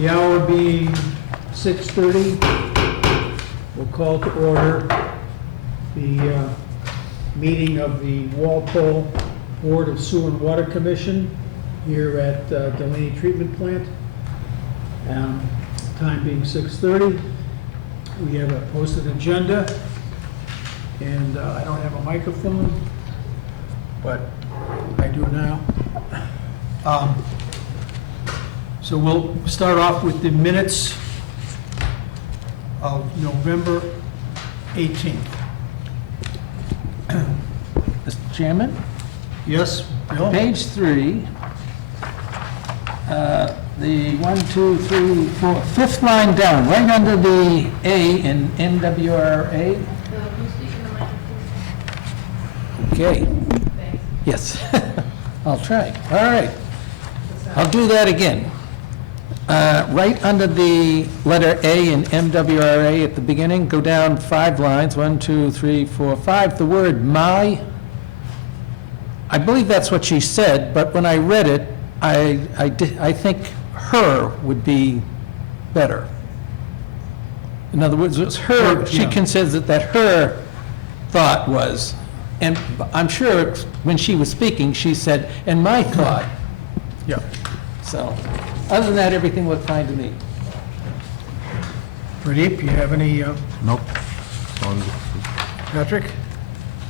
The hour being 6:30, we'll call to order the meeting of the Walpole Board of Sewer and Water Commission here at Delaney Treatment Plant. Time being 6:30. We have a posted agenda, and I don't have a microphone, but I do now. So we'll start off with the minutes of November 18th. Mr. Chairman, Yes, Bill? page 3, the 1, 2, 3, 4, fifth line down, right under the A in MWRA. Okay. Yes, I'll try. All right. I'll do that again. Right under the letter A in MWRA at the beginning, go down 5 lines, 1, 2, 3, 4, 5, the word "my." I believe that's what she said, but when I read it, I think "her" would be better. In other words, it's her, she Yeah. considers that her thought was, and I'm sure when she was speaking, she said, "and my thought." Yeah. So, other than that, everything looked fine to me. Pradeep, you have any, Nope. Patrick?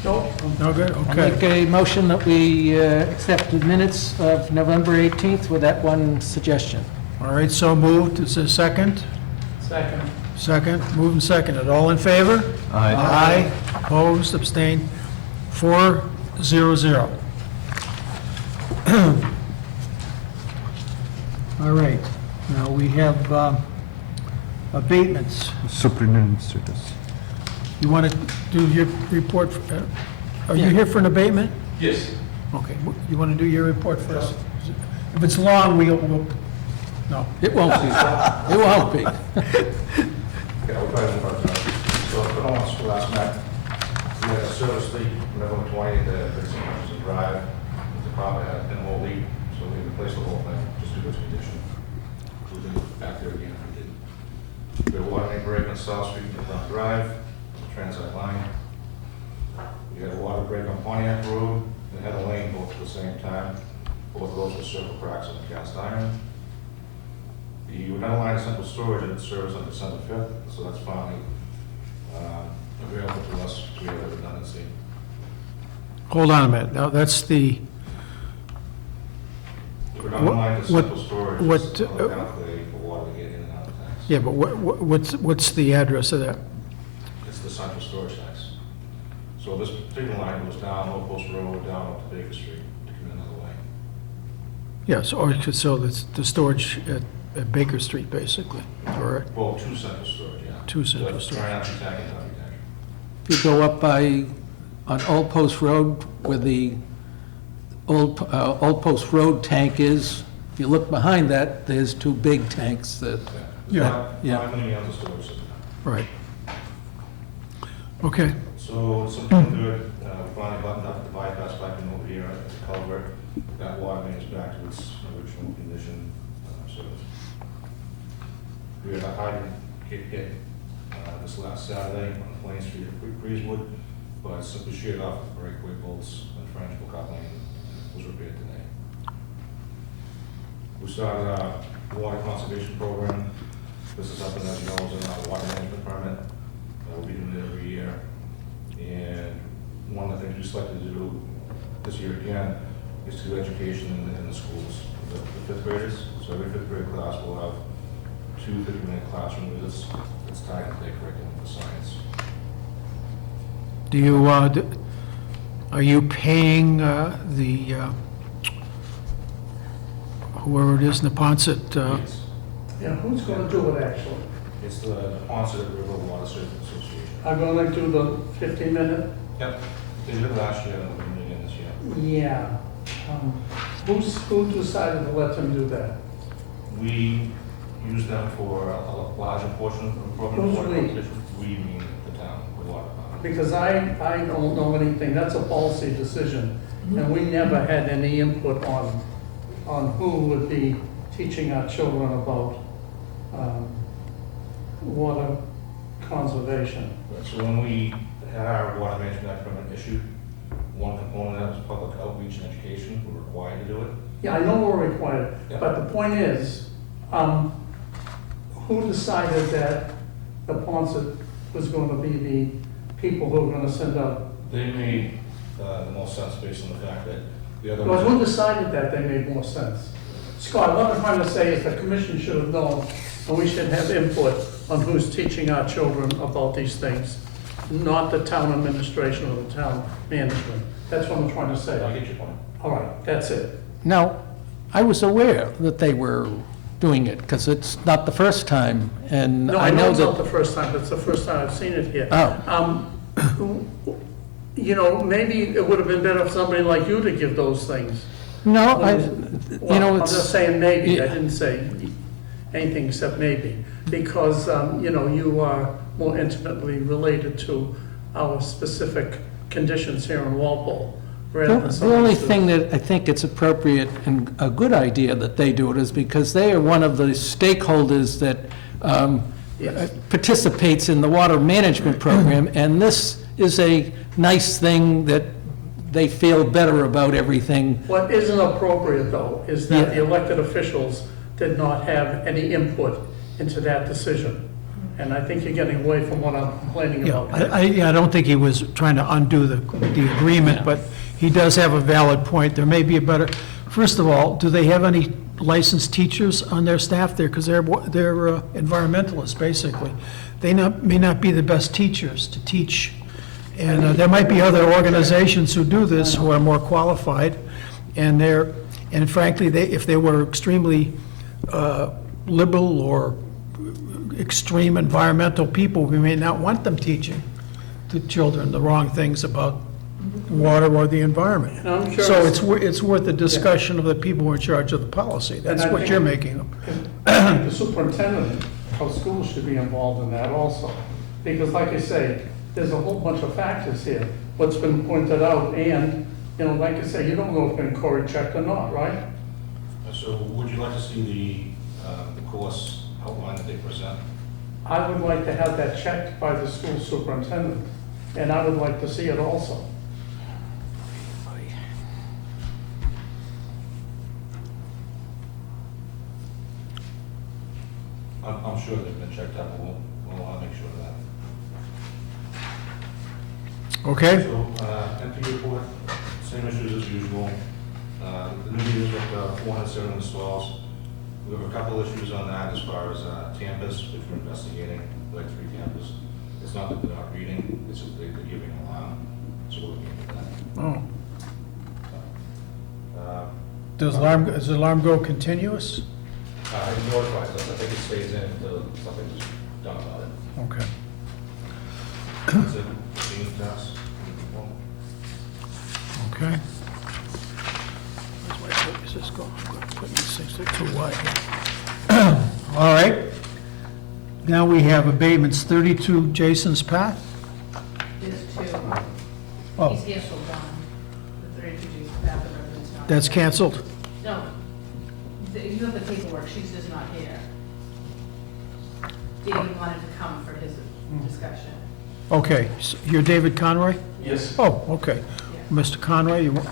No. No good, I'll make okay. a motion that we accept the minutes of November 18th with that one suggestion. All right, so moved. Is there a second? Second. Second, moved and seconded. All in favor? Aye. Aye. Opposed, abstained, 4-0-0. All right, now we have abatements. Superintendent status. You want to do your report? Are you Yeah. here for an abatement? Yes. Okay, you want to do your report first? If it's long, we'll, no. It won't be. It won't be. Yeah, we'll try to move on. So, I put on last night, we had a service leak, November 20th, at 13 Hutchinson Drive. The department had a pinhole leak, so we replaced the whole thing, just due to its condition. We did it back there again, we did. We had a water main break on South Street, in the front drive, the transite line. We had a water break on Pontiac Road, and had a lane both at the same time. Both of those were circle cracks in the cast iron. The Renetta line is central storage, and it serves on December 5th, so that's finally available to us to have redundancy. Hold on a minute, now that's the, The Renetta line is what- central storage, what, it's kind of way for water to get in and out of tanks. yeah, but what's the address of that? It's the central storage tanks. So this particular line goes down Old Post Road, down up to Baker Street, to come in another lane. Yes, so it's the storage at Baker Street, basically, correct? Well, two central storage, yeah. Two central So, storage. dry empty tank and empty tank. You go up on Old Post Road where the Old Post Road tank is. If you look behind that, there's 2 big tanks that, Yeah. Yeah. 5 million gallons of storage system. Right. Okay, So September 3rd, we finally buttoned up the bypass piping over here at the culvert. That water main is back to its original condition, service. We had a hydrant get hit this last Saturday on Plain Street at Breezewood, but simply sheared off with breakaway bolts and frangible coupling and was repaired today. We started a water conservation program. This is something, as you know, is in our water management permit. We'll be doing it every year. And one of the things we selected to do this year again is to do education in the schools, the 5th graders. So every 5th grade class will have 2 50-minute classroom visits that's tied into their curriculum for science. do you, are you paying the, whoever it is, Neponset? Yes. Yeah, who's gonna do it actually? It's the Ponset River Water Service Association. I'm gonna do the 15-minute? Yep, they did it last year and we're doing it again this year. Yeah. Who decided to let them do that? We use them for a larger portion of the program. Who's water we? conservation. We mean the town, the water department. Because I don't know anything, that's a policy decision, and we never had any input on who would be teaching our children about water conservation. So when we had our water management act permit issued, one component of that was public outreach and education. We're required to do it. Yeah, I know we're required, Yeah. but the point is, who decided that the Ponset was going to be the people who were going to send out? They made the most sense based on the fact that the other Well, who ones. decided that they made more sense? Scott, what I'm trying to say is the commission should have known, and we should have input on who's teaching our children about these things, not the town administration or the town management. That's what I'm trying to I say. get your point. All right, that's it. Now, I was aware that they were doing it, because it's not the first time, and No, I I know know it's not that... the first time, it's the first time I've seen it here. Oh, You know, maybe it would have been better for somebody like you to give those things. no, Well, I'm it's... just saying maybe, I Yeah. didn't say anything except maybe, because, you know, you are more intimately related to our specific conditions here in Walpole, rather than some The of only these- thing that I think it's appropriate and a good idea that they do it is because they are one of the stakeholders that Yes. participates in the water management program, and this is a nice thing that they feel better about everything. What isn't appropriate, though, is that Yeah. the elected officials did not have any input into that decision. And I think you're getting away from what I'm complaining Yeah, about. I don't think he was trying to undo the agreement, but he does have a valid point. There may be a better, first of all, do they have any licensed teachers on their staff there? Because they're environmentalists, basically. They may not be the best teachers to teach. And there might be other organizations who do this who are more qualified. And frankly, if they were extremely liberal or extreme environmental people, we may not want them teaching the children the wrong things about water or the environment. And I'm sure So it's worth the discussion of the people who are in charge of the policy. That's And I what think- you're making them. the superintendent of schools should be involved in that also. Because like I say, there's a whole bunch of factors here, what's been pointed out, and, you know, like I say, you don't know if it's been Cory checked or not, right? So would you like to see the course outline that they present? I would like to have that checked by the school superintendent, and I would like to see it also. I'm sure they've been checked out, but we'll make sure of that. Okay? So, empty report, same issues as usual. The new meters with 407 installs. We have a couple issues on that as far as tampers, which we're investigating, like 3 tampers. It's not that they're not reading, it's just they're giving an alarm, so we're looking into that. Oh. Does the alarm go continuous? I notified them, I think it stays in until something's done about it. Okay. That's it, routine tasks. Okay. Where's this going? I'm gonna put these things, they're too wide here. All right. Now we have abatements 32 Jason's Path. There's two. Oh, He's canceled one, the 32 G's path of residence not. that's canceled? No, you have the paperwork, she's just not here. David wanted to come for his discussion. Okay, so you're David Conroy? Yes. Oh, okay. Yeah. Mr. Conroy, do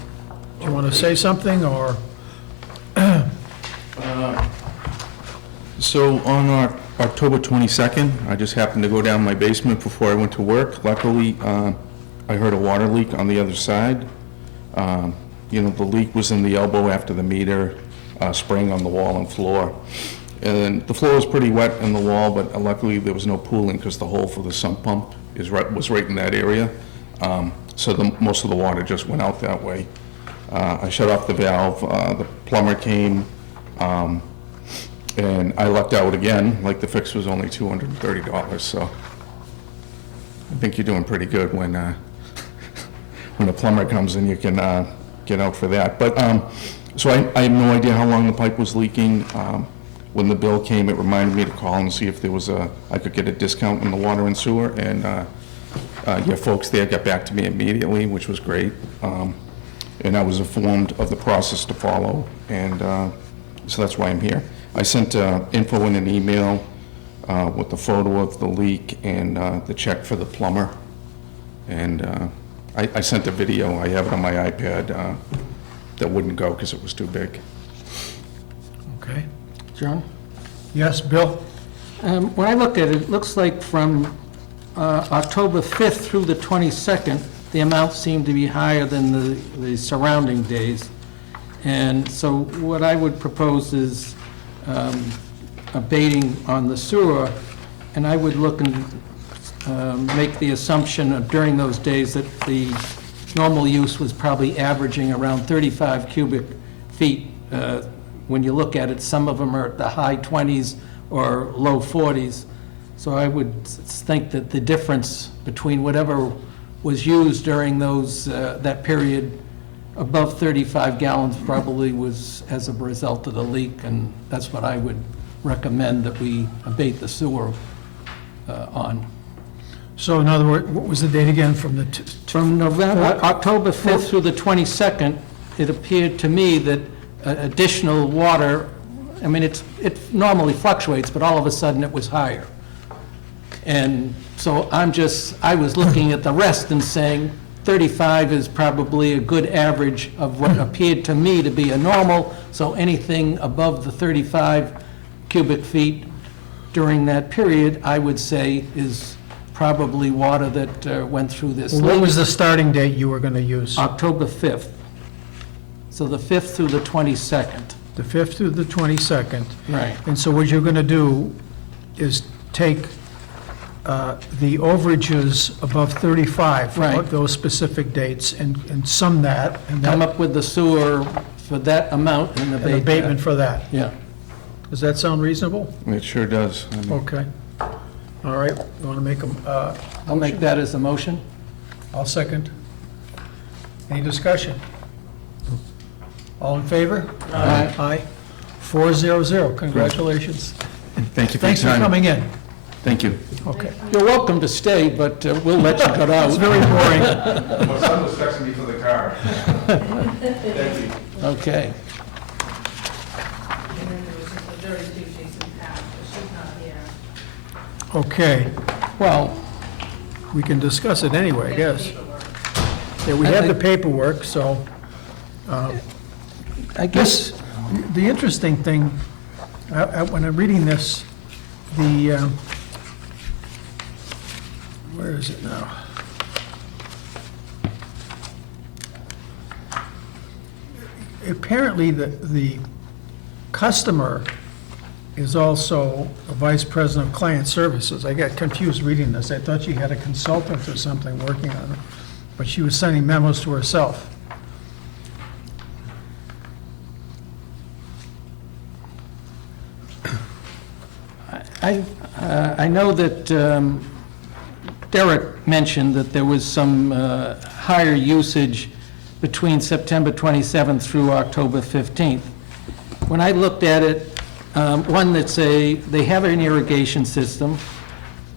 you want to say something, or? So on October 22nd, I just happened to go down my basement before I went to work. Luckily, I heard a water leak on the other side. You know, the leak was in the elbow after the meter spraying on the wall and floor. And the floor was pretty wet in the wall, but luckily there was no pooling because the hole for the sump pump was right in that area. So most of the water just went out that way. I shut off the valve, the plumber came, and I lucked out again, like the fix was only $230, so I think you're doing pretty good when a plumber comes and you can get out for that. But, so I have no idea how long the pipe was leaking. When the bill came, it reminded me to call and see if there was I could get a discount in the water and sewer, and your folks there got back to me immediately, which was great. And I was informed of the process to follow, and so that's why I'm here. I sent info in an email with the photo of the leak and the check for the plumber. And I sent a video, I have it on my iPad, that wouldn't go because it was too big. Okay. John? Yes, Bill? When I look at it, it looks like from October 5th through the 22nd, the amounts seem to be higher than the surrounding days. And so what I would propose is abating on the sewer, and I would look and make the assumption of during those days that the normal use was probably averaging around 35 cubic feet. When you look at it, some of them are at the high 20s or low 40s. So I would think that the difference between whatever was used during those, that period above 35 gallons probably was as a result of the leak, and that's what I would recommend that we abate the sewer on. So in other words, what was the date again from the, From November, October 5th through the 22nd, it appeared to me that additional water, I mean, it normally fluctuates, but all of a sudden it was higher. And so I was looking at the rest and saying 35 is probably a good average of what appeared to me to be a normal, so anything above the 35 cubic feet during that period, I would say is probably water that went through this what leak. was the starting date you were going to use? October 5th. So the 5th through the 22nd. The 5th through the 22nd. Right. And so what you're going to do is take the overages above 35 for Right. those specific dates and sum that, and Come that, up with the sewer for that amount and an abate abatement that. for that. Yeah. Does that sound reasonable? It sure does. I mean, Okay. All right, you want to make them, I'll make that as a motion. I'll second. Any discussion? All in favor? Aye. Aye. 400, congratulations. Thank you for your Thanks for time. coming in. Thank you. Okay. You're welcome to stay, but we'll let you cut out. It's very boring. My son was texting me for the car. Thank you. Okay. And then there was just a very big Jason Pack, but she's not here. Okay, Well, we can discuss it anyway, I guess. Paperwork. Yeah, we have the paperwork, so, I guess, the interesting thing, when I'm reading this, the, where is it now? Apparently, the customer is also a vice president of client services. I got confused reading this. I thought she had a consultant or something working on it, but she was sending memos to herself. I know that Derek mentioned that there was some higher usage between September 27th through October 15th. When I looked at it, one that's they have an irrigation system.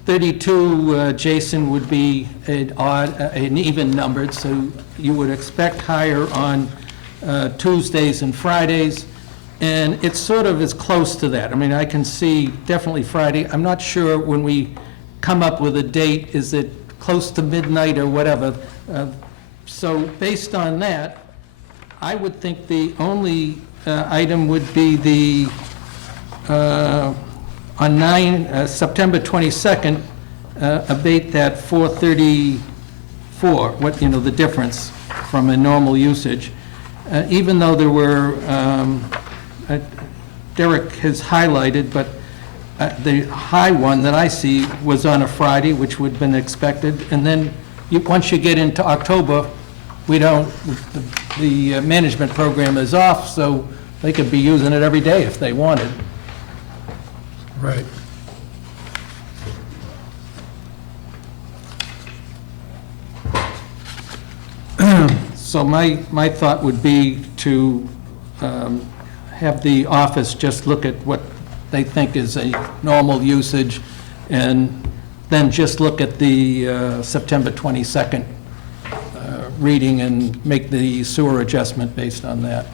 32, Jason, would be an even numbered, so you would expect higher on Tuesdays and Fridays. And it sort of is close to that. I mean, I can see definitely Friday. I'm not sure when we come up with a date, is it close to midnight or whatever? So based on that, I would think the only item would be the, on September 22nd, abate that 434, what, the difference from a normal usage. Even though there were, Derek has highlighted, but the high one that I see was on a Friday, which would have been expected. And then, once you get into October, the management program is off, so they could be using it every day if they wanted. Right. So my thought would be to have the office just look at what they think is a normal usage, and then just look at the September 22nd reading and make the sewer adjustment based on that.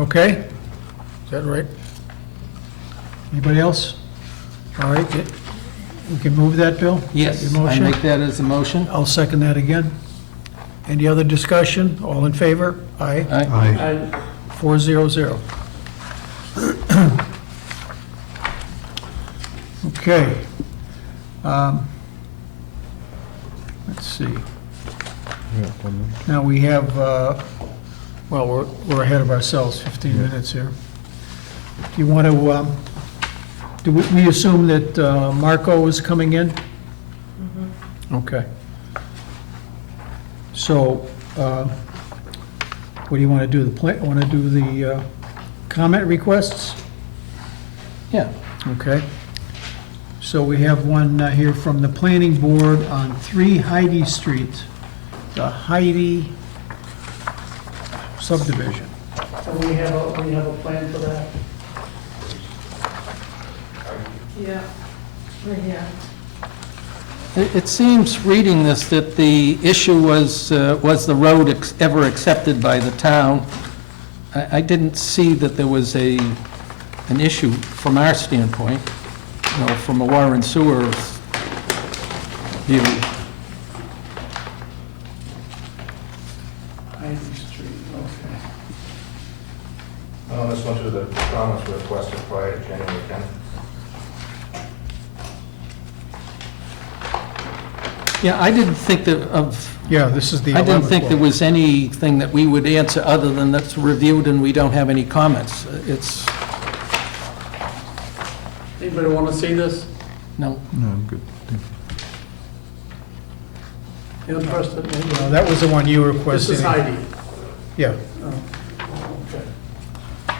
Okay? Is that right? Anybody else? All right, we can move that, Bill? Yes, Your I motion? make that as a motion. I'll second that again. Any other discussion? All in favor? Aye. Aye. 400. Okay. Let's see. Now we have, well, we're ahead of ourselves, 15 minutes here. Do you want to, do we assume that Marco is coming in? Okay. So, what do you want to do? Want to do the comment requests? Yeah. Okay. So we have one here from the planning board on 3 Heidi Street, the Heidi subdivision. And we have a plan for that? Yeah, right here. It seems, reading this, that the issue was the road ever accepted by the town? I didn't see that there was an issue from our standpoint, you know, from a water and sewer view. Heidi Street, okay. This one to the comments requested prior to January 10th. Yeah, I didn't think that of, Yeah, this is the 11th I didn't think there one. was anything that we would answer other than that's reviewed and we don't have any comments. It's, Anybody want to see this? no. No, I'm good. Interested? No, that was the one you This requested. is Heidi. Yeah. Oh, okay.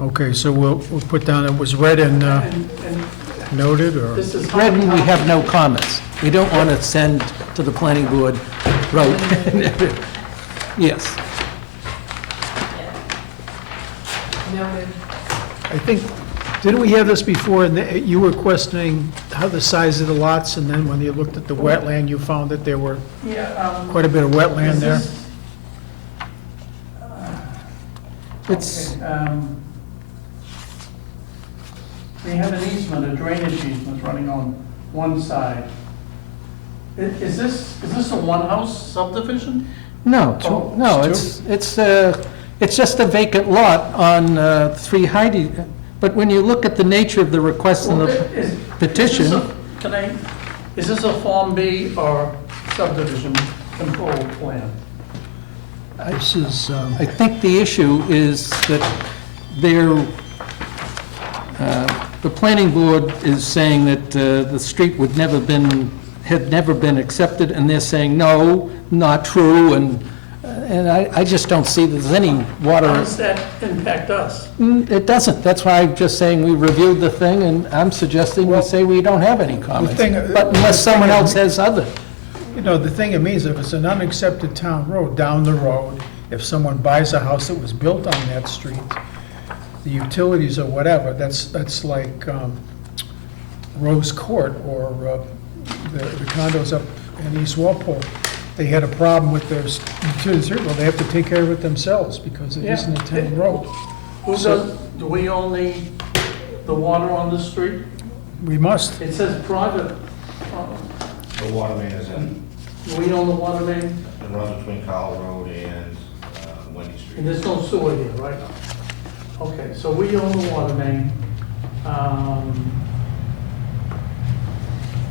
Okay, so we'll put down, it was read and And noted, or? this is. Read, and we have no comments. We don't want to send to the planning board, road. Yes. Noted. I think, didn't we have this before, and you were questioning how the size of the lots, and then when you looked at the wetland, you found that there were Yeah. quite a bit of wetland is there? this- It's, okay, we have an easement, a drainage easement running on one side. Is this a one-house subdivision? no, Oh, no, it's it's just a vacant lot on 3 Heidi. But when you look at the nature of the request in Well, the is petition, this is this a Form B or subdivision control plan? This is, I think the issue is that the planning board is saying that the street had never been accepted, and they're saying, no, not true, and I just don't see there's any How water. does that impact us? It doesn't. That's why I'm just saying we reviewed the thing, and I'm suggesting we say we don't have any comments. thing- But unless the thing someone is- else has other. you know, the thing it means, if it's an unaccepted town road, down the road, if someone buys a house that was built on that street, the utilities or whatever, that's like Rose Court or the condos up in East Walpole. They had a problem with their utilities, well, they have to take care of it themselves because it isn't a town road. Do we own the water on the street? We must. It says private. The water main is in, Do we own the water main? it runs between Kyle Road and Wendy And Street. there's no sewer here, right? Okay, so we own the water main.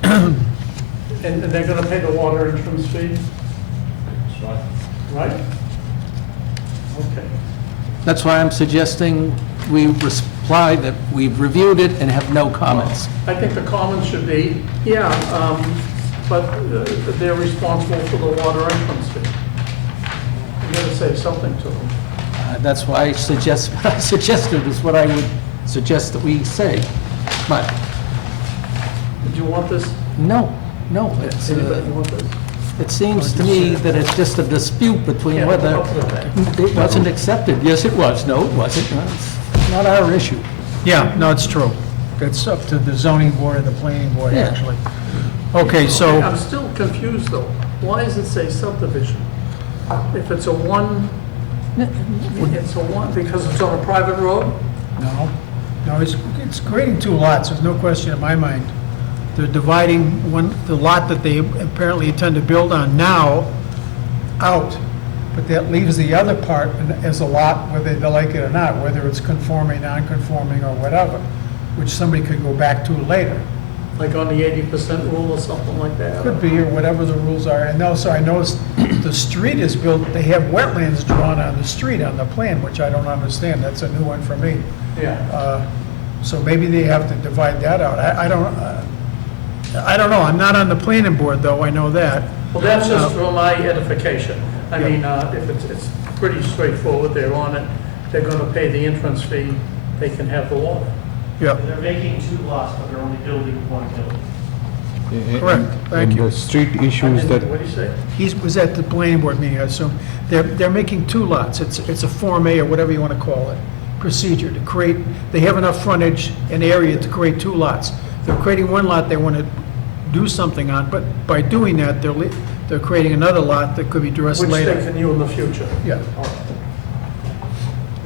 And they're gonna pay the water entrance fee, That's right. right? Okay. That's why I'm suggesting we reply that we've reviewed it and have no comments. I think the comments should be, yeah, but they're responsible for the water entrance fee. You gotta say something to them. That's why what I suggested is what I would suggest that we say. But, Did you want this? no, Anybody want this? it seems to me that it's just a dispute between Yeah, whether up to that. it wasn't accepted. Yes, it was. No, it wasn't. No, it's not our issue. Yeah, no, it's true. That's up to the zoning board and the planning board, Yeah. actually. Okay, so, I'm still confused though. Why does it say subdivision? If it's a one It's a one, because it's on a private road? No, no, it's creating two lots, there's no question in my mind. They're dividing the lot that they apparently intend to build on now out, but that leaves the other part as a lot, whether they like it or not, whether it's conforming, non-conforming, or whatever, which somebody could go back to later. Like on the 80% rule or something like that? Could be, or whatever the rules are. And also, I noticed the street is built, they have wetlands drawn on the street on the plan, which I don't understand. That's a new one for me. Yeah. So maybe they have to divide that out. I don't know. I'm not on the planning board, though, I know that. Well, that's just for my edification. I mean, if it's pretty straightforward, they're on it, they're gonna pay the entrance fee, they can have the water. Yeah, They're making two lots, but they're only building one building. correct. Thank you. And the street issues that, What do you say? He was at the planning board meeting, I assume. They're making two lots. It's a Form A, or whatever you want to call it, procedure to create, they have enough frontage and area to create two lots. They're creating one lot they want to do something on, but by doing that, they're creating another lot that could be addressed Which later. they can use in the future. Yeah. All right.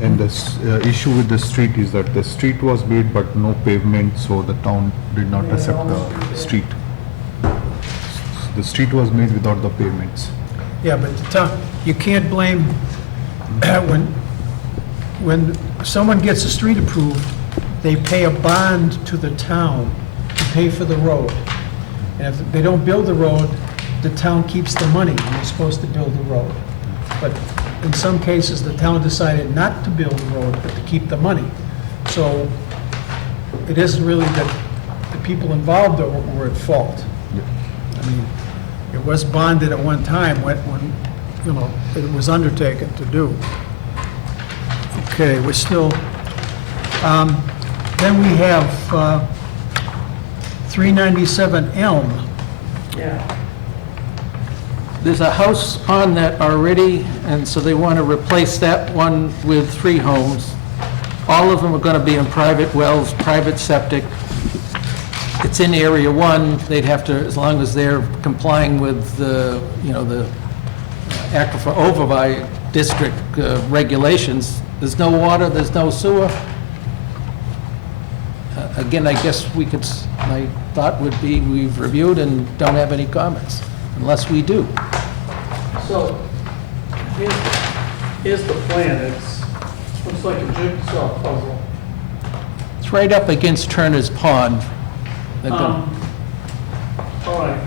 and the issue with the street is that the street was made but no pavement, so the town did not Yeah, accept on the the street, street. The street was made without the pavements. Yeah, but the town, you can't blame, when someone gets a street approved, they pay a bond to the town to pay for the road. And if they don't build the road, the town keeps the money, and they're supposed to build the road. But in some cases, the town decided not to build the road, but to keep the money. So it isn't really that the people involved were at fault. I mean, it was bonded at one time when, you know, it was undertaken to do. Okay, we're still, then we have 397 Elm. Yeah. There's a house on that already, and so they want to replace that one with 3 homes. All of them are going to be in private wells, private septic. It's in Area 1, they'd have to, as long as they're complying with the, you know, the Aquifer Overlay District regulations. There's no water, there's no sewer. Again, I guess we could, my thought would be we've reviewed and don't have any comments, unless we do. So, here's the plan. Looks like a jigsaw puzzle. It's right up against Turner's Pond. They're gonna- All right.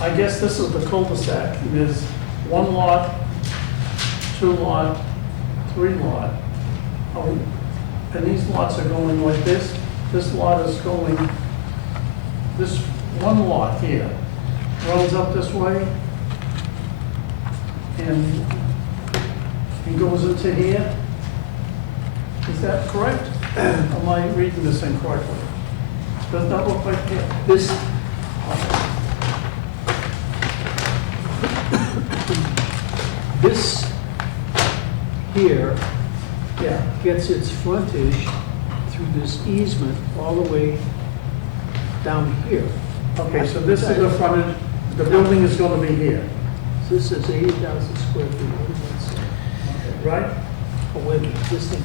I guess this is the cul-de-sac. There's 1 lot, 2 lot, 3 lot. Oh, and these lots are going like this. This lot is going, this 1 lot here runs up this way and goes into here. Is that correct? Am I reading this incorrectly? Does that look like it? This here Yeah. gets its frontage through this easement all the way down here. Okay, so this is the frontage, the building is gonna be here, So this is 80,000 square feet. What does that say? right? Oh, wait a minute, this thing.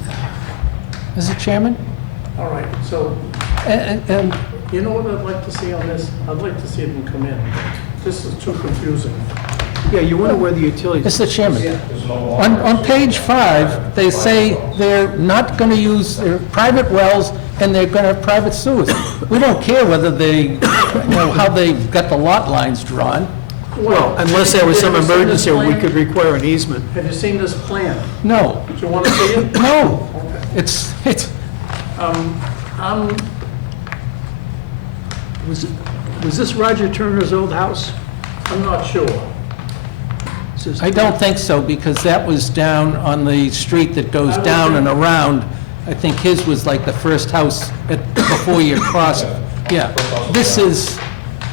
Mr. Chairman? All right, so, And you know what I'd like to see on this? I'd like to see them come in. This is too confusing. Yeah, you wonder where the utilities. Mr. Chairman, There's no water. on page 5, they say they're not going to use their private wells and they're going to have private sewers. We don't care whether they, you know, how they got the lot lines drawn. Well, unless there was some Have you seen this emergency, or we plan? could require an easement. Have you seen this plan? No, Do you want to see it? no, Okay. it's, Was this Roger Turner's old house? I'm not sure. This is- I don't think so, because that was down on the street that goes down and around. I think his was like the first house before you cross. Yeah, this is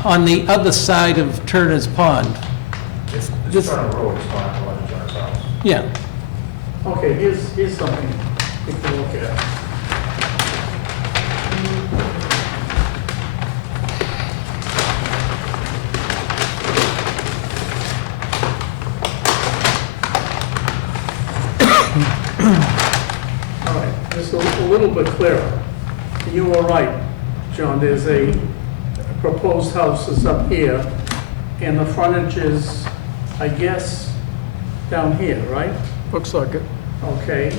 on the other side of Turner's Pond. It's this- Turner Road, it's not Roger Turner's house. Yeah, Okay, here's something we can look at. little bit clearer. You were right, John, there's a proposed house is up here, and the frontage is, I guess, down here, right? Looks like it. Okay,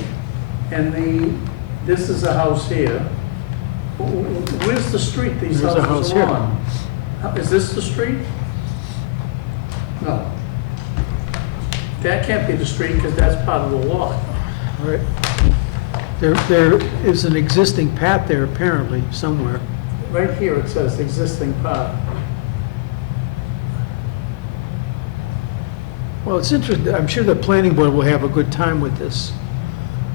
and this is a house here. Where's the street these There's a houses house are here. on? Is this the street? No. That can't be the street because that's part of the lot. Right. There is an existing path there apparently, somewhere. Right here it says existing part. Well, it's interesting, I'm sure the planning board will have a good time with this.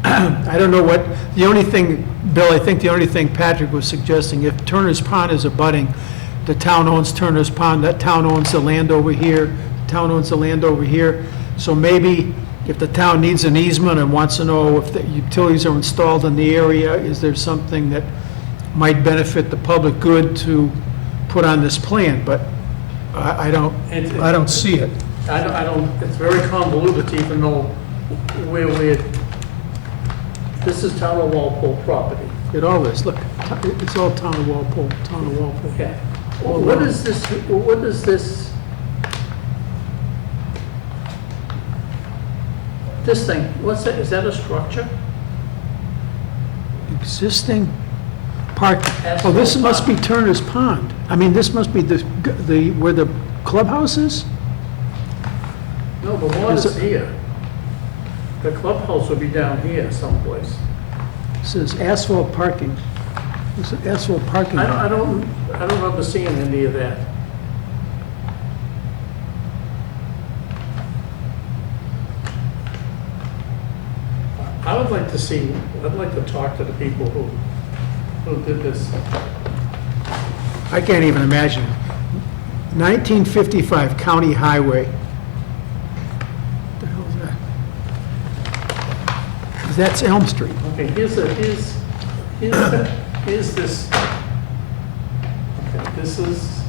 I don't know what, the only thing, Bill, I think the only thing Patrick was suggesting, if Turner's Pond is abutting, the town owns Turner's Pond, that town owns the land over here, town owns the land over here, so maybe if the town needs an easement and wants to know if the utilities are installed in the area, is there something that might benefit the public good to put on this plan, but I don't see it. I don't, it's very convoluted to even know where we're, this is town of Walpole property. It all is, look, it's all town of Walpole, town of Walpole. Yeah. Well, what is this, this thing, what's that, is that a structure? Existing park, oh, this must be Turner's Pond. I mean, this must be where the clubhouse is? No, the water's here. The clubhouse would be down here someplace. It says asphalt parking. It's an asphalt parking. I don't remember seeing any of that. I would like to see, I'd like to talk to the people who did this. I can't even imagine. 1955 County Highway. What the hell is that? That's Elm Street. Okay, here's this. Okay, this is,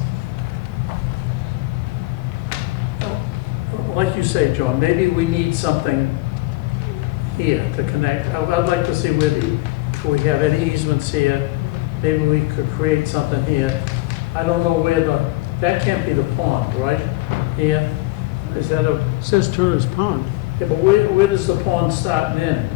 like you say, John, maybe we need something here to connect. I'd like to see where we have any easements here. Maybe we could create something here. I don't know where that can't be the pond, right? Here, is that It says Turner's Pond. yeah, but where does the pond start and end?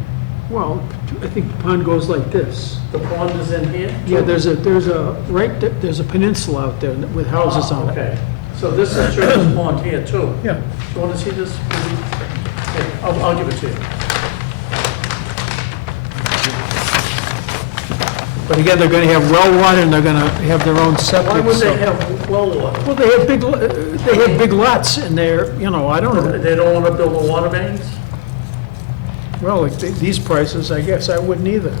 Well, I think the pond goes like this. The pond is in here? Yeah, there's a peninsula out there with houses on it. Okay, so this is Church's Pond here too. Yeah. You want to see this? Okay, I'll give it to you. But again, they're gonna have well water and they're gonna have their own septic. Why would they so- have well water? Well, they have big lots and they're, I don't know. They don't want to build the water mains? Well, like these prices, I guess I wouldn't either.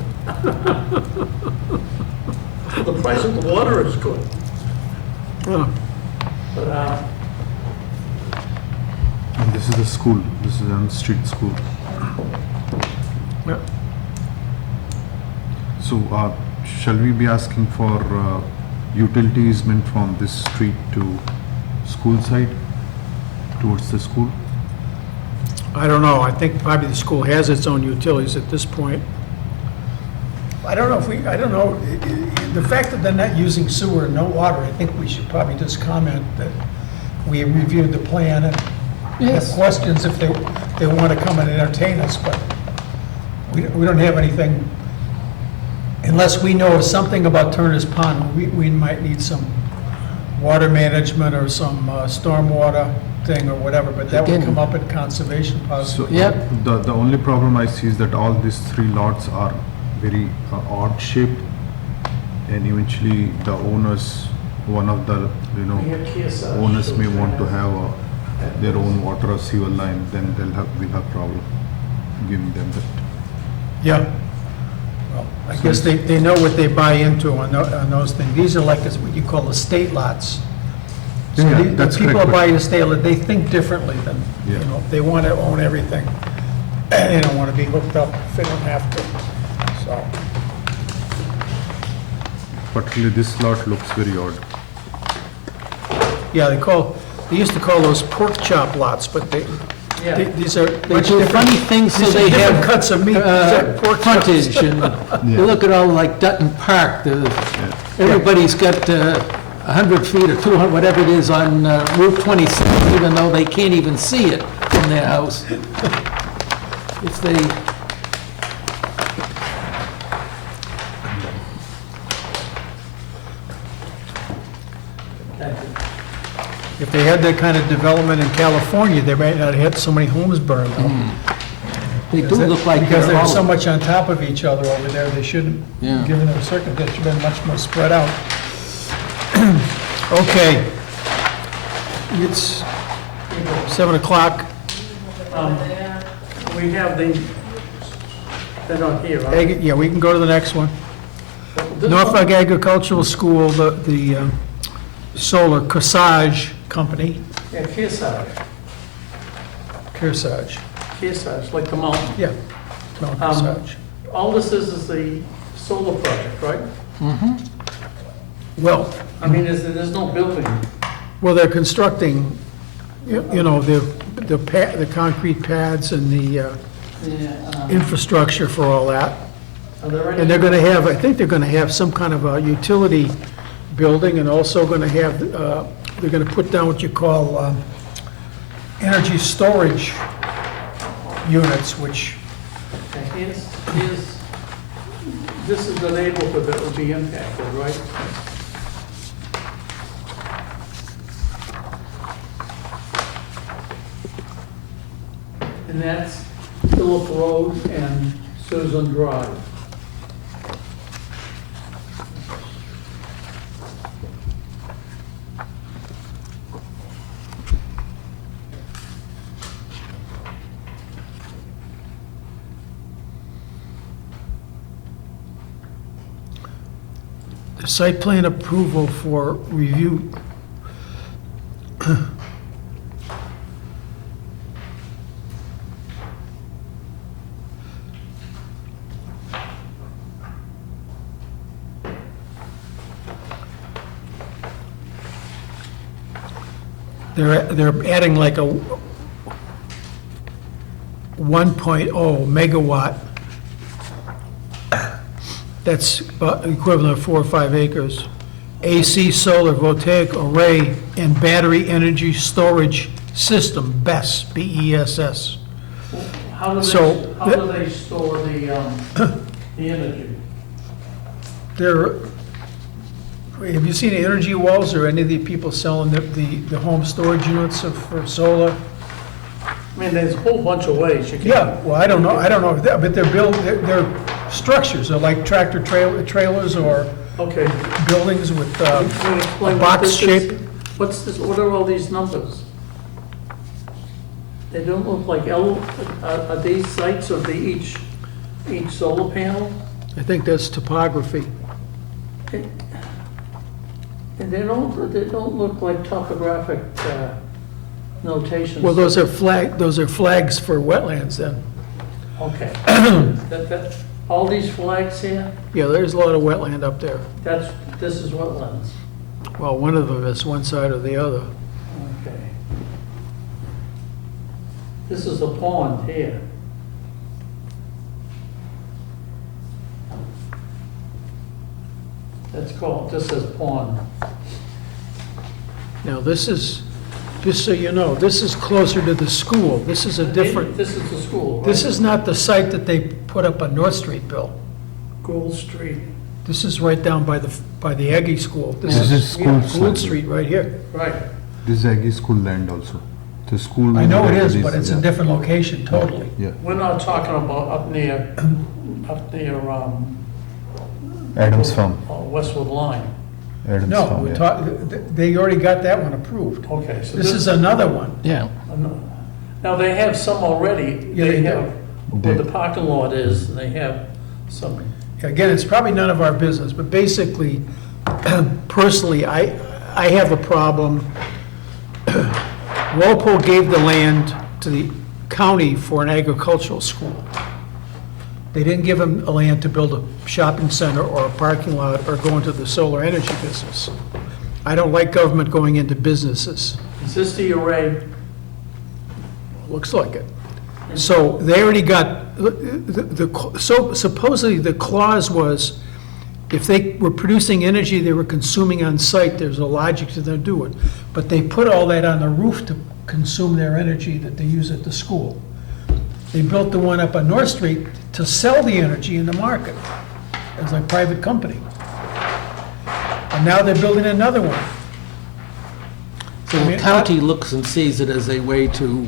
The price of the water is good. Yeah. But, And this is the school, this is on street school. Yeah. So, shall we be asking for utility easement from this street to school side, towards the school? I don't know, I think probably the school has its own utilities at this point. I don't know, the fact that they're not using sewer and no water, I think we should probably just comment that we reviewed the plan and have questions if they want to come and entertain us, but we don't have anything, unless we know something about Turner's Pond, we might need some water management or some stormwater thing or whatever, but that would come up at conservation So, possibly. Yep. the only problem I see is that all these three lots are very odd shaped, and eventually the owners, one of the, we have Kearsarge. owners may want to have their own water or sewer line, then we'll have problem giving them that. Yeah. Well, I guess they know what they buy into on those things. These are like what you call estate lots. So Yeah, the that's people correct, that but- buy estate lot, they think differently than, Yeah. they want to own everything. They don't want to be hooked up if they don't have to, so. Particularly this lot looks very odd. Yeah, they used to call those pork chop lots, but Yeah. These are They much do different. funny things so These are they different have cuts of meat. These are pork chops. frontage, and you look at all like Dutton Park, everybody's got 100 feet or 200, whatever it is, on Route 26, even though they can't even see it from their house. If they, If they had that kind of development in California, they might not have had so many homes burned down. they do look like Because they're they're so all, much on top of each other over there, they shouldn't, Yeah. given their circuit, they should have been much more spread out. Okay. It's 7 o'clock. We have the, they're not here, right? Yeah, we can go to the next one. This Norfolk Agricultural School, the solar Kearsarge Company, Yeah, Kearsarge, Kearsarge, like the mountain. yeah, Mount Kearsarge. All this is the solar project, right? Well, I mean, there's no building. well, they're constructing, you know, the concrete pads and the infrastructure for all that. Are there any? And they're gonna have, I think they're gonna have some kind of a utility building, and also gonna have, they're gonna put down what you call, energy storage units, which, Okay, this is the neighborhood that will be impacted, right? And that's Phillip Road and Susan Drive. the site plan approval for review. They're adding like a 1.0 megawatt. That's about equivalent of 4 or 5 acres. AC solar voltaic array and battery energy storage system, BESS, B-E-S-S. How do So, they, how do they store the energy? There, have you seen energy walls or any of the people selling the home storage units for solar? I mean, there's a whole bunch of ways you can. Yeah, well, I don't know if that, but they're structures, they're like tractor trailers or Okay. buildings with Can you a explain what box this is? shape. What's this, what are all these numbers? They don't look like are these sites of each solar panel? I think that's topography. And they don't look like topographic notations. Well, those are flags for wetlands then. Okay. All these flags here, Yeah, there's a lot of wetland up there. this is wetlands. Well, one of them is one side or the other. Okay. This is a pond here. This says pond. Now, this is, just so you know, this is closer to the school. This is a different, This is the school, right? this is not the site that they put up on North Street, Bill. Gould Street. This is right down by the Aggie School. This is school Gould side. Street, right here. Right. This is Aggie School land also. The school. I know it is, is- but it's a yeah. different location, totally. Yeah, We're not talking about up near, Adams Farm, Westwood Line. Adams No, Farm, we're yeah. talking, they already got that one approved. Okay, so This is another one. yeah. Now, they have some already. Yeah, they do. have where the parking lot is, and they have some. Again, it's probably none of our business, but basically, personally, I have a problem. Walpole gave the land to the county for an agricultural school. They didn't give them a land to build a shopping center or a parking lot or go into the solar energy business. I don't like government going into businesses. Is this the array? looks like it. So they already got, so supposedly the clause was, if they were producing energy they were consuming on site, there's a logic to them do it. But they put all that on the roof to consume their energy that they use at the school. They built the one up on North Street to sell the energy in the market as a private company. And now they're building another one. So the county looks and sees it as a way to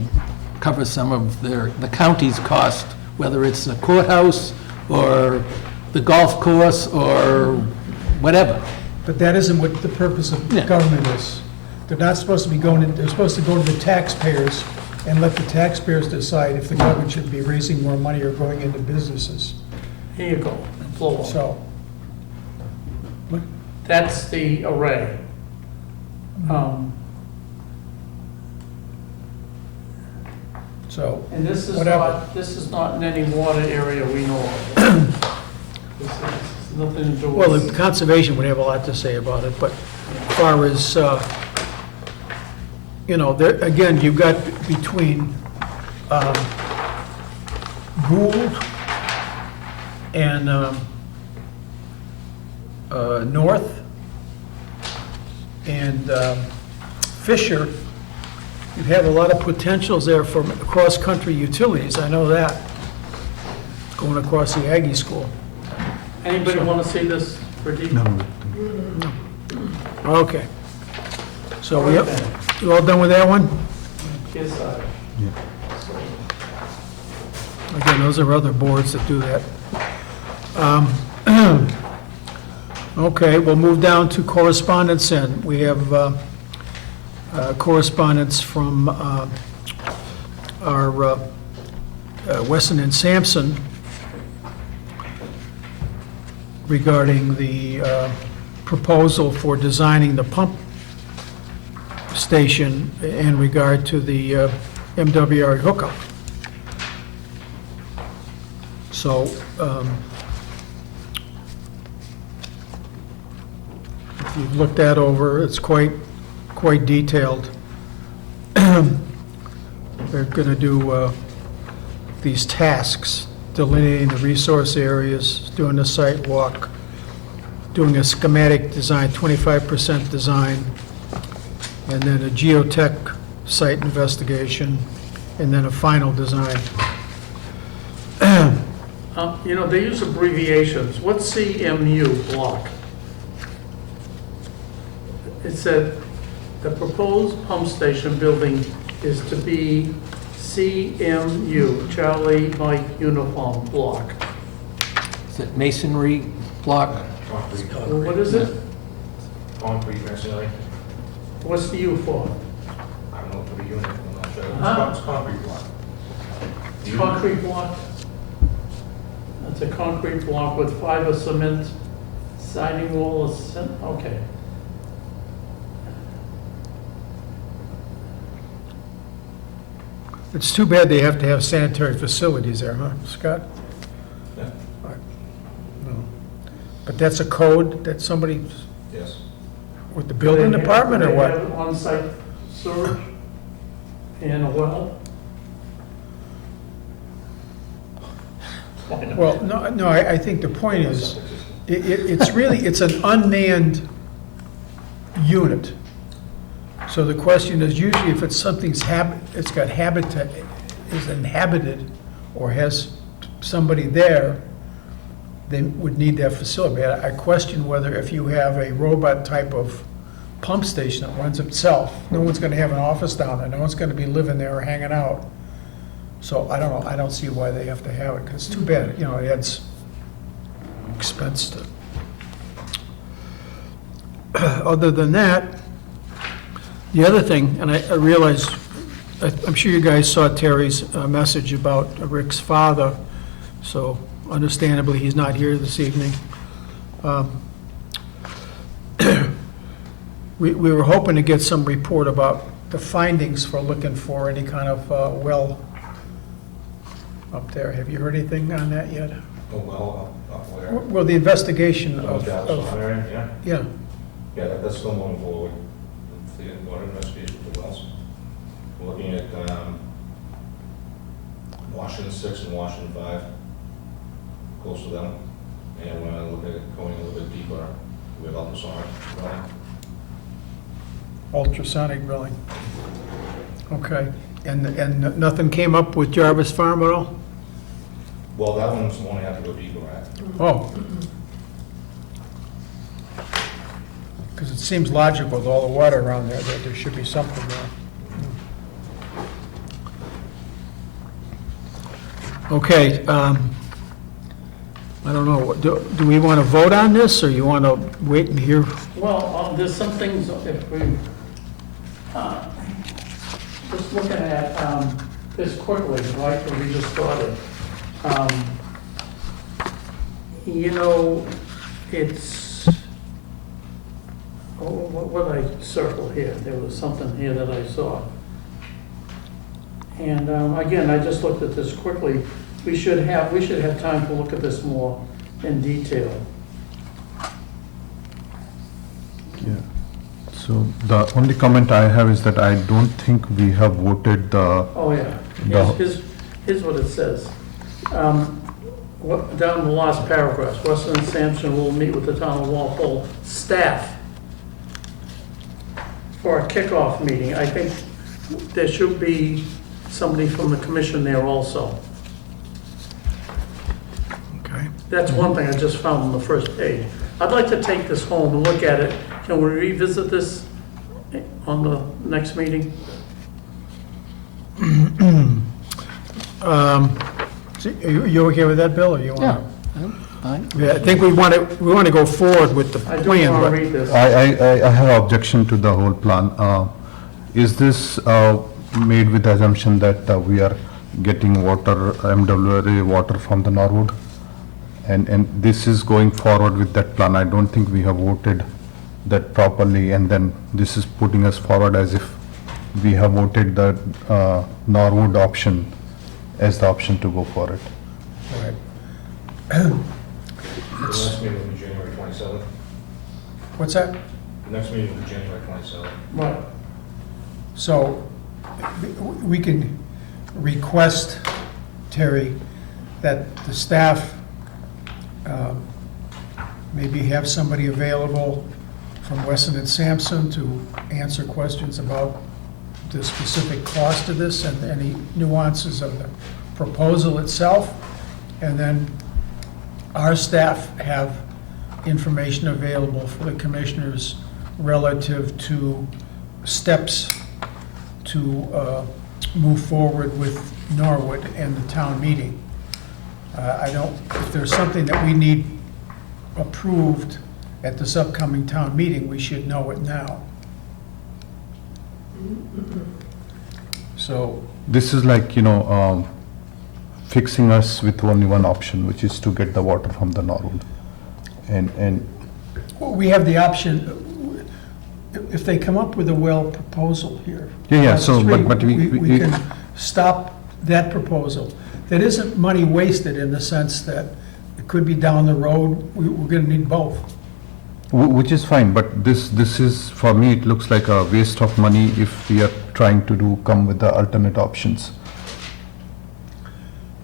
cover some of the county's cost, whether it's the courthouse or the golf course or whatever. But that isn't what the purpose of Yeah. government is. They're not supposed to be going, they're supposed to go to the taxpayers and let the taxpayers decide if the government should be raising more money or going into businesses. Here you go, flow on. So, That's the array. so, And this is Whatever. this is not in any water area we know of. This has nothing to do well, with. the conservation would have a lot to say about it, but as far as, you know, there, again, you've got between Gould and North and Fisher, you have a lot of potentials there for cross-country utilities, I know that, going across the Aggie School. Anybody want to see this for deep? No, Okay. So, yep, you all done with that one? Yes, yeah. Again, those are other boards that do that. Okay, we'll move down to correspondence then. We have correspondence from our Weston and Sampson regarding the proposal for designing the pump station in regard to the MWRA hookup. So, if you've looked that over, it's quite detailed. They're going to do these tasks, delineating the resource areas, doing a site walk, doing a schematic design, 25% design, and then a geotech site investigation, and then a final design. You know, they use abbreviations. What's CMU block? It said, the proposed pump station building is to be CMU, Charlie Mike Uniform Block. Is it masonry block? Concrete. Well, what is it? Concrete masonry. What's the U for? I don't know for the unit, I'm not sure. Huh? It's concrete block. Concrete block? It's a concrete block with fiber cement, siding wall, okay. It's too bad they have to have sanitary facilities there, huh, Scott? Yeah. No. But that's a code that somebody, Yes. with the building department or They what? have on-site sewage and a well? Well, no, I think the point is, it's really, it's an unmanned unit. So the question is, usually if it's something's it's got habitat, is inhabited or has somebody there, they would need that facility. I question whether if you have a robot type of pump station that runs itself, no one's gonna have an office down there, no one's gonna be living there or hanging out. So I don't know, I don't see why they have to have it, because it's too bad, you know, it adds expense to. Other than that, the other thing, and I realize, I'm sure you guys saw Terry's message about Rick's father, so understandably, he's not here this evening. We were hoping to get some report about the findings for looking for any kind of well up there. Have you heard anything on that yet? Oh, well, up where? Well, the investigation Oh, of, Jarvis Farm area, yeah. yeah, Yeah, that's still moving forward. The water investigation for the wells. We're looking at Washington 6 and Washington 5, close to them. And when I look at it going a little bit deeper with ultrasonic running. Ultrasonic drilling. Okay, and nothing came up with Jarvis Farm at all? Well, that one's only have to go deeper, right? Oh. Because it seems logical with all the water around there, that there should be something there. Okay, I don't know, do we want to vote on this, or you want to wait and hear? Well, there's some things, if we, just looking at this quickly, right, where we just started. You know, it's, what did I circle here? There was something here that I saw. And again, I just looked at this quickly. We should have time to look at this more in detail. Yeah. So the only comment I have is that I don't think we have voted the, Oh, yeah. The- Here's what it says. Down in the last paragraph, Weston and Sampson will meet with the town of Walpole staff for a kickoff meeting. I think there should be somebody from the commission there also. Okay. That's one thing I just found on the first page. I'd like to take this home and look at it. Can we revisit this on the next meeting? Are you okay with that, Bill, or you Yeah. want? Fine. Yeah, I think we want to go forward with the I do plan, want to but read this. I have objection to the whole plan. Is this made with assumption that we are getting water, MWRA water from the Norwood? And this is going forward with that plan. I don't think we have voted that properly, and then this is putting us forward as if we have voted the Norwood option as the option to go for it. all right. The next meeting will be January 27th. What's that? The next meeting will be January 27th. Right. So we can request, Terry, that the staff maybe have somebody available from Weston and Sampson to answer questions about the specific cost of this and any nuances of the proposal itself. And then our staff have information available for the commissioners relative to steps to move forward with Norwood and the town meeting. If there's something that we need approved at this upcoming town meeting, we should know it now. So, This is like, fixing us with only one option, which is to get the water from the Norwood. And we have the option, if they come up with a well proposal here. Yeah, so, but We can stop that proposal. That isn't money wasted in the sense that it could be down the road, we're gonna need both. which is fine, but this is, for me, it looks like a waste of money if we are trying to come with the alternate options.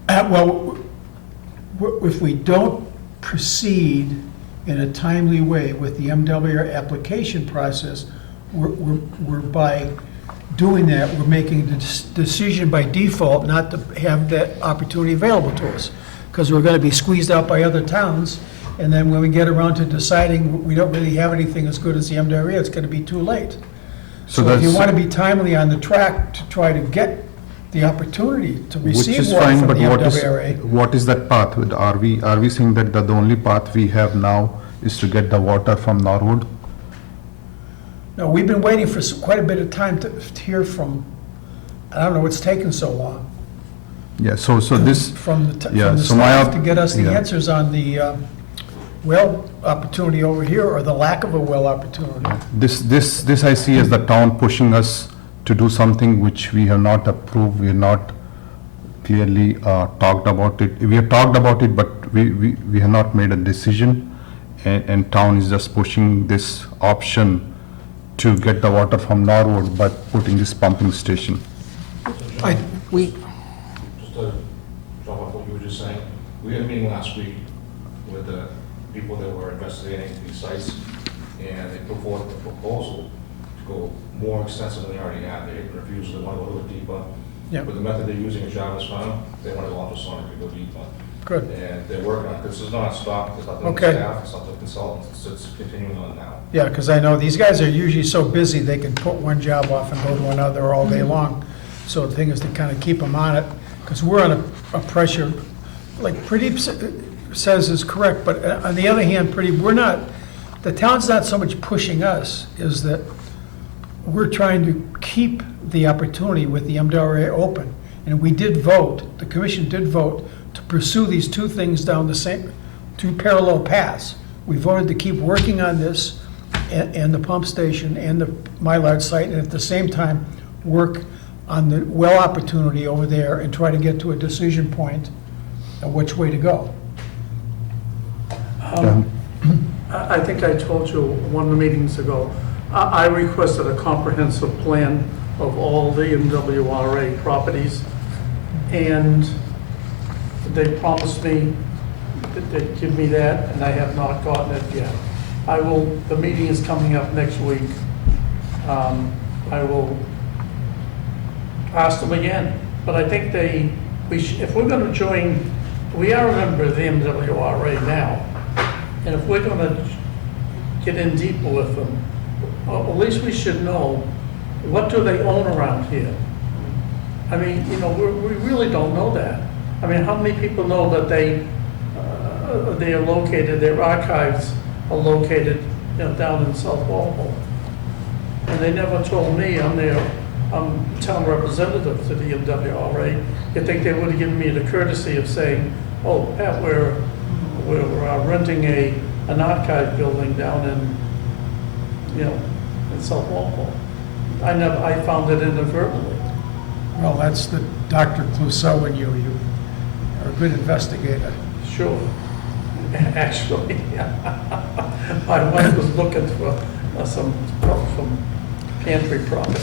Well, if we don't proceed in a timely way with the MWRA application process, we're by doing that, we're making the decision by default not to have that opportunity available to us, because we're gonna be squeezed out by other towns, and then when we get around to deciding we don't really have anything as good as the MWRA, it's gonna be too late. So if you wanna be timely on the track to try to get the opportunity to Which receive is water fine, from but the MWRA. what is that path? Are we saying that the only path we have now is to get the water from Norwood? No, we've been waiting for quite a bit of time to hear from, I don't know what's taken so long. Yeah, so this, From the yeah, from the so my staff to get us the yeah. answers on the well opportunity over here, or the lack of a well opportunity. this I see as the town pushing us to do something which we have not approved, we have not clearly talked about it. We have talked about it, but we have not made a decision, and town is just pushing this option to get the water from Norwood by putting this pumping station. We, Just to We had a meeting last week with the people that were investigating these sites, and they put forward a proposal to go more extensive than they already have. They refused, they want to go a little deeper. Yep. With the method they're using at Jarvis Farm, they want to go off the sauna to go deeper. Good. And they're working on it. This is not stopped, it's not the Okay. staff, it's not the consultants, it's continuing on now. Yeah, because I know these guys are usually so busy, they can put one job off and go to another all day long. So the thing is to kind of keep them on it, because we're on a pressure, like Pradeep says is correct, but on the other hand, Pradeep, we're not, the town's not so much pushing us, is that we're trying to keep the opportunity with the MWRA open. And we did vote, the commission did vote, to pursue these two things down the same, two parallel paths. We voted to keep working on this and the pump station and the Mylard site, and at the same time, work on the well opportunity over there and try to get to a decision point of which way to go. I think I told you one of the meetings ago, I requested a comprehensive plan of all the MWRA properties, and they promised me that they'd give me that, and I have not gotten it yet. The meeting is coming up next week. I will ask them again, but I think if we're gonna join, we are a member of the MWRA now, and if we're gonna get in deeper with them, well, at least we should know, what do they own around here? I mean, you know, we really don't know that. I mean, how many people know that they are located, their archives are located, you know, down in South Walpole? And they never told me. I'm town representative to the MWRA. You'd think they would have given me the courtesy of saying, oh, Pat, we're renting an archive building down in, you know, in South Walpole. I found it inadvertently. Well, that's the Dr. Clouseau in you. You are a good investigator. Sure. Actually, my wife was looking for some pantry property.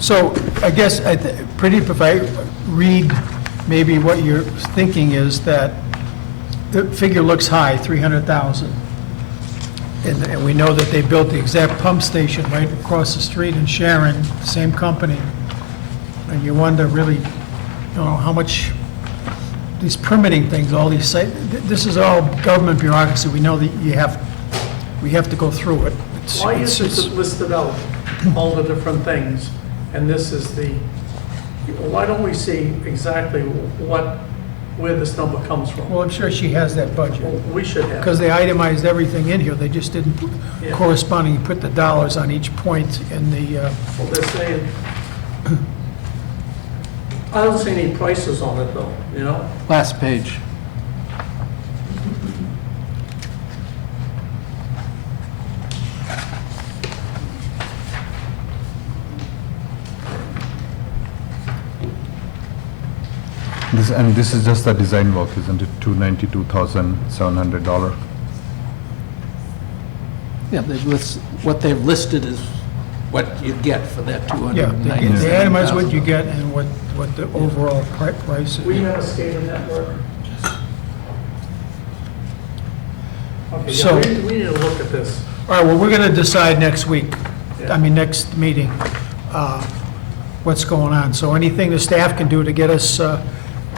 So I guess, Pradeep, if I read maybe what you're thinking is that the figure looks high, 300,000. And we know that they built the exact pump station right across the street in Sharon, same company. And you wonder really, you know, how much these permitting things, all these sites, this is all government bureaucracy. We know that we have to go through it. Why is it listed out, all the different things, and this is why don't we see exactly where this number comes from? Well, I'm sure she has that budget. Well, we should have. Because they itemized everything in here, they just didn't Yeah. correspondingly put the dollars on each point in the, Well, they're saying, I don't see any prices on it though, you know? Last page. This is just the design work, isn't it? $292,700. Yeah, what they've listed is what you get for that yeah, 290. they itemize what you get and what the overall price We is. have a SCADA network. Okay, So- yeah, we need to look at this. All right, well, we're going to decide next week, Yeah. next meeting, what's going on. So anything the staff can do to get us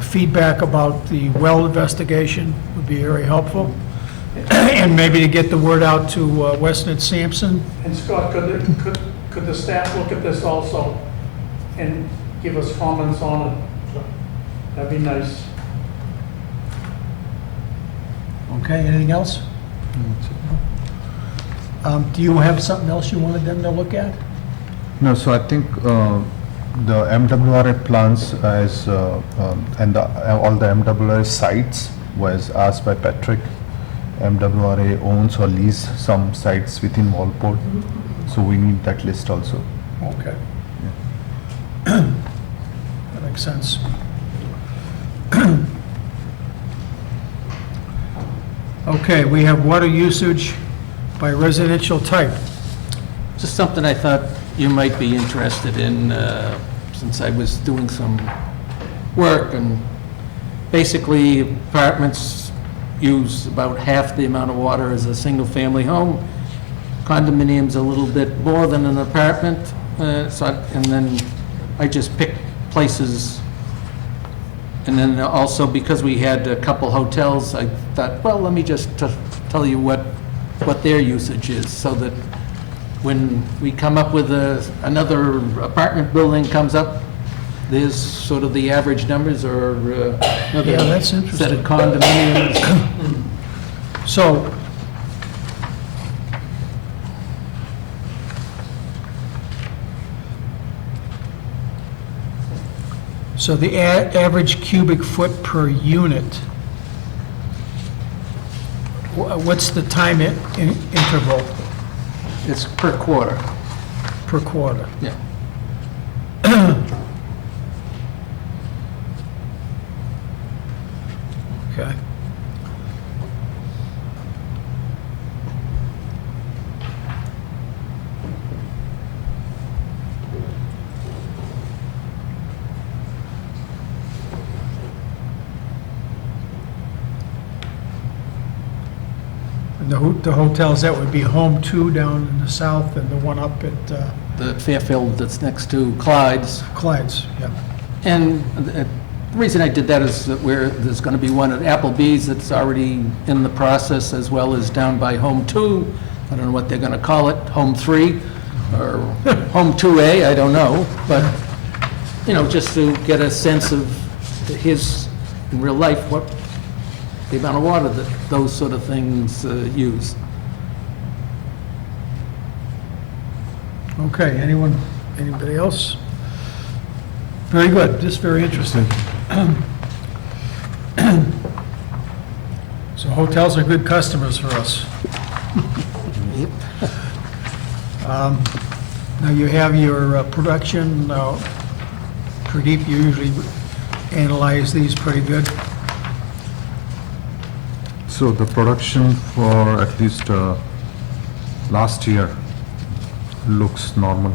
feedback about the well investigation would be very helpful. And maybe to get the word out to Weston and Sampson. And Scott, could the staff look at this also and give us comments on it? That'd be nice. Okay, anything else? Do you have something else you wanted them to look at? No, so I think the MWRA plans and all the MWRA sites was asked by Patrick. MWRA owns or lease some sites within Walpole, so we need that list also. Okay. That makes sense. Okay, we have water usage by residential type. Just something I thought you might be interested in, since I was doing some work and basically, apartments use about half the amount of water as a single-family home. Condominiums a little bit more than an apartment, and then I just picked places. And then also, because we had a couple hotels, I thought, well, let me just tell you what their usage is, so that when we come up with another apartment building comes up, there's sort of the average numbers, or another Yeah, that's set interesting. of condominiums. So the average cubic foot per unit, what's the time interval It's per quarter, per quarter? yeah. Okay. And the hotels, that would be Home 2 down in the south and the one up at The Fairfield that's next to Clyde's. Clyde's, yeah. And the reason I did that is that there's going to be one at Applebee's that's already in the process, as well as down by Home 2. I don't know what they're going to call it, Home 3 or Home 2A, I don't know. But, just to get a sense of his, in real life, what the amount of water that those sort of things use. Okay, anybody else? Very good, just very interesting. So hotels are good customers for us. Now you have your production, Pradeep, you usually analyze these pretty good. So the production for at least last year looks normal.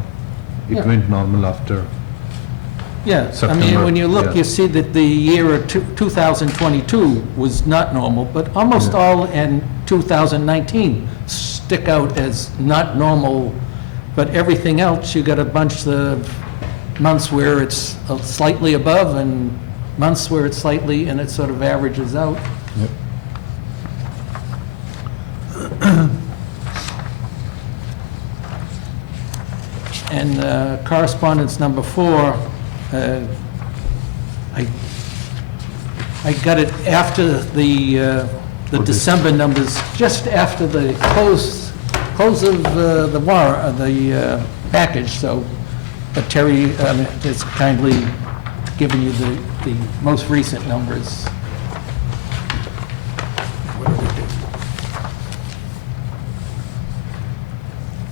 It Yeah. went normal after. Yeah, I mean, September, when you look, yeah. you see that the year of 2022 was not normal, but almost Yeah. all in 2019 stick out as not normal, but everything else, you got a bunch of months where it's slightly above and months where it's slightly, and it sort of averages out. Yep. And correspondence number 4, I got it after the December numbers, just after the close of the warrant, the package, so, but Terry has kindly given you the most recent numbers.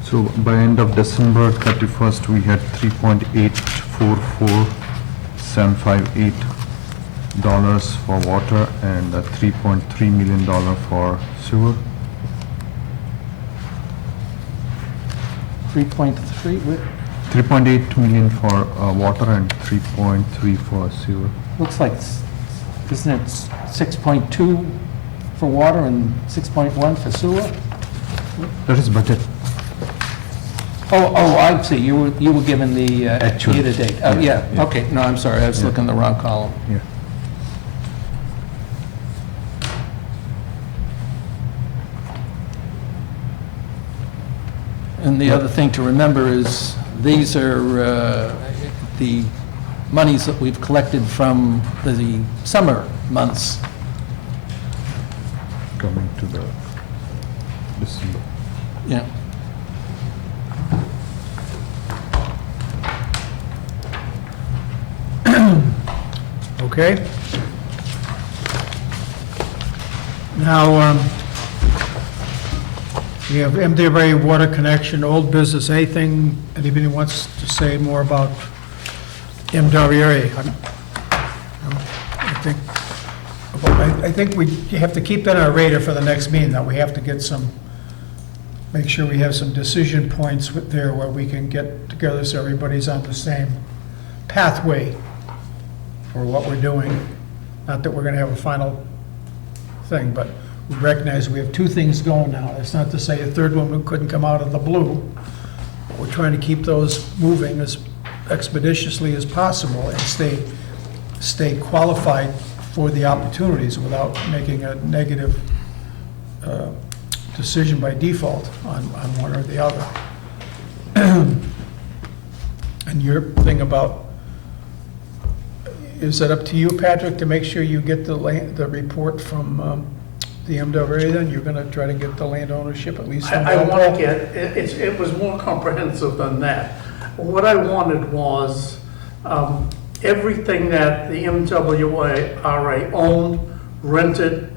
So by end of December 31st, we had $3.844758 for water and $3.3 million for sewer. 3.3, 3.8 million for water and 3.3 for sewer. looks like, isn't it 6.2 for water and 6.1 for sewer? That is budget. Oh, I see, you were given the Actual. year-to-date. Oh, Yeah, yeah, yeah. okay, no, I'm sorry, I was Yeah. looking the wrong column. Yeah. And the other thing to remember is, these are the monies that we've collected from the summer months. Coming to the December. Yeah. Okay. Now, we have MWRA water connection, old business, anybody wants to say more about MWRA? I think we have to keep that on our radar for the next meeting, that we have to get make sure we have some decision points there where we can get together so everybody's on the same pathway for what we're doing. Not that we're gonna have a final thing, but we recognize we have two things going now. That's not to say a third one couldn't come out of the blue. We're trying to keep those moving as expeditiously as possible and stay qualified for the opportunities without making a negative decision by default on one or the other. And your thing about, is it up to you, Patrick, to make sure you get the report from the MWRA then? You're gonna try to get the land ownership at least? I want to get, it was more comprehensive than that. What I wanted was everything that the MWRA owned, rented,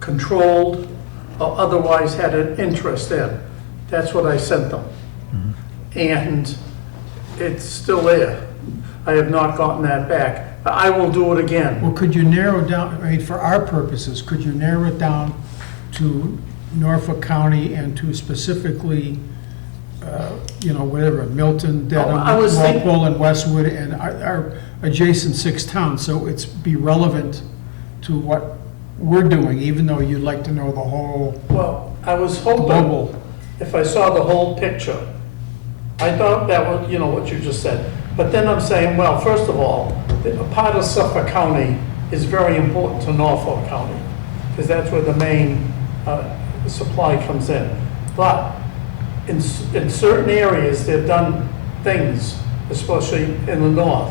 controlled, or otherwise had an interest in. That's what I sent them. And it's still there. I have not gotten that back. I will do it again. Well, could you narrow down, I mean, for our purposes, could you narrow it down to Norfolk County and to specifically, whatever, Milton, Dedham, I was thinking- Walpole, and Westwood, and our adjacent 6 towns, so it's be relevant to what we're doing, even though you'd like to know the whole Well, I was hoping, global. if I saw the whole picture, I thought that was, what you just said. But then I'm saying, well, first of all, a part of Suffolk County is very important to Norfolk County, because that's where the main supply comes in. But in certain areas, they've done things, especially in the north.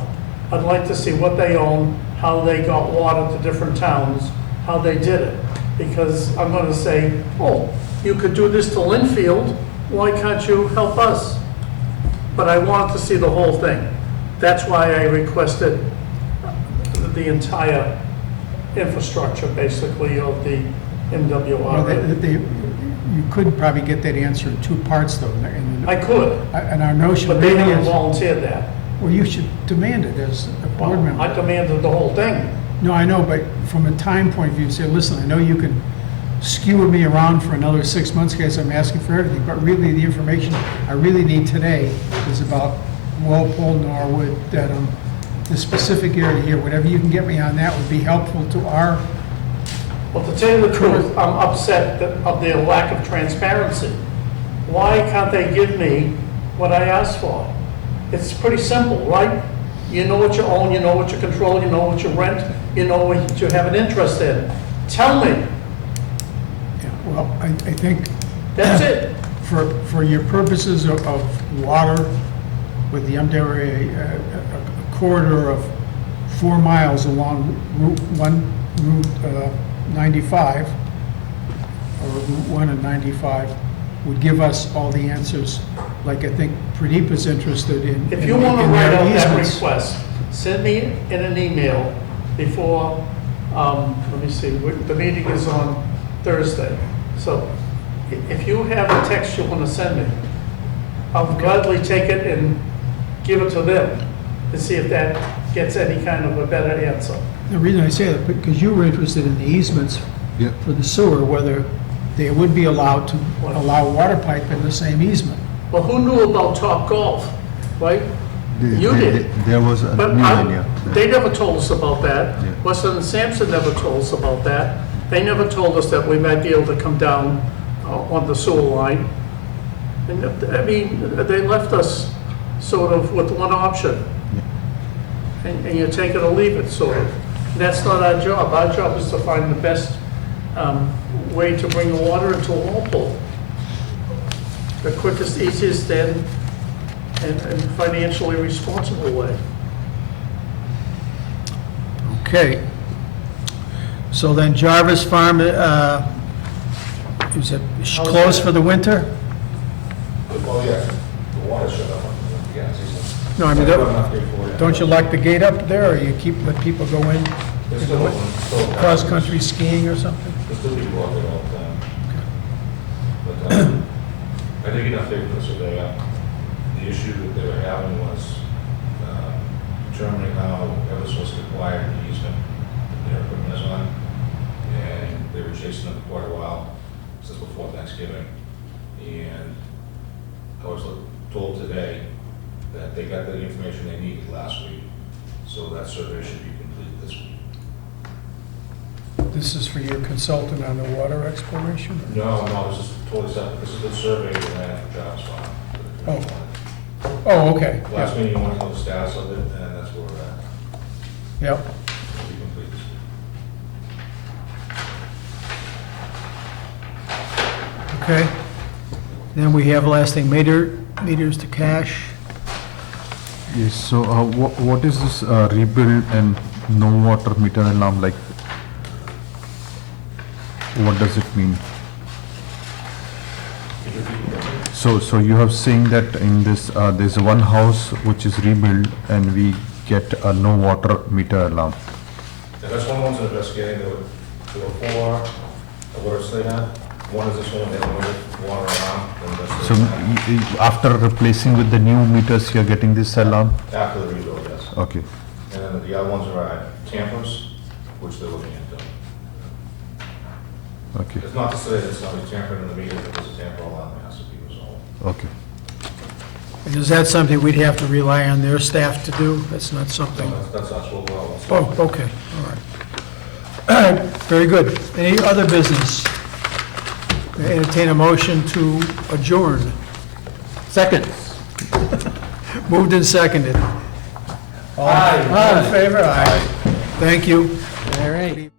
I'd like to see what they own, how they got water to different towns, how they did it. Because I'm gonna say, oh, you could do this to Linfield, why can't you help us? But I wanted to see the whole thing. That's why I requested the entire infrastructure, basically, of the Well, MWRA. you could probably get that answer in 2 parts, though. I could, And our notion but they really haven't is, volunteered that. well, you should demand it as a board Well, member. I demanded the whole thing. No, I know, but from a time point of view, say, listen, I know you can skewer me around for another 6 months, guys, I'm asking for everything, but really, the information I really need today is about Walpole, Norwood, Dedham, the specific area here. Whatever you can get me on that would be helpful to our, Well, to tell you the truth, I'm upset of their lack of transparency. Why can't they give me what I asked for? It's pretty simple, right? You know what you own, you know what you control, you know what you rent, you know what you have an interest in. Tell me, well, I think that's it. for your purposes of water, with the MWRA, a corridor of 4 miles along Route 95, or Route 1 and 95, would give us all the answers, like I think Pradeep is interested in. If you want to write their out that easements. request, send me in an email before, let me see, the meeting is on Thursday. So if you have a text you want to send me, I'll gladly take it and give it to them and see if that gets any kind of a better answer. The reason I say that, because you were interested in the easements Yeah. for the sewer, whether they would be allowed to allow water pipe in the same easement. Well, who knew about Top Golf, right? You did. There was a But new idea. they never told us about that. Yeah. Weston and Sampson never told us about that. They never told us that we might be able to come down on the sewer line. And, I mean, they left us sort of with one option. And you take it or leave it, sort of. And that's not our job. Our job is to find the best way to bring the water into Walpole. The quickest, easiest, and financially responsible way. Okay. So then Jarvis Farm, is it closed for the winter? Well, yeah, the water shut off, yeah, it's. No, I mean, I've got an update for you. don't you lock the gate up there, or you let people go in, It's still open, still. cross-country skiing or something? There's still people out there all the time. But, I did get an update from the surveyor. The issue that they were having was, determining how Eversource acquired the easement that their equipment is on. And they were chasing it for quite a while, since before Thanksgiving. And I was told today that they got the information they needed last week, so that survey should be complete this week. This is for your consultant on the water exploration? or- No, this is totally separate. This is the survey that I had for Jarvis Farm. Oh, okay, Last yeah, meeting, you wanted to know the status of it, and that's where we're at. yep. It'll be complete this week. Okay. Then we have last thing, meters to cash. Yes, so what is this rebuild and no water meter alarm like? What does it mean? So you have saying that in this, there's one house which is rebuilt and we get a no water meter alarm. Yeah, that's one of the ones investigating. There were four alerts they had. One is this one, they have one water alarm. and that's So after replacing with the new meters, you're getting this alarm? After the rebuild, yes. Okay, And then the other ones are at tampers, which they're looking into. okay, It's not to say that somebody tampered in the meter, but there's a tamper alarm that has to be resolved. okay. And is that something we'd have to rely on their staff to do? That's not something? So that's us, we'll go. Oh, okay, all right. All right, very good. Any other business? Entertain a motion to adjourn. Second. Moved and seconded. All in favor? Aye. Thank you. All right.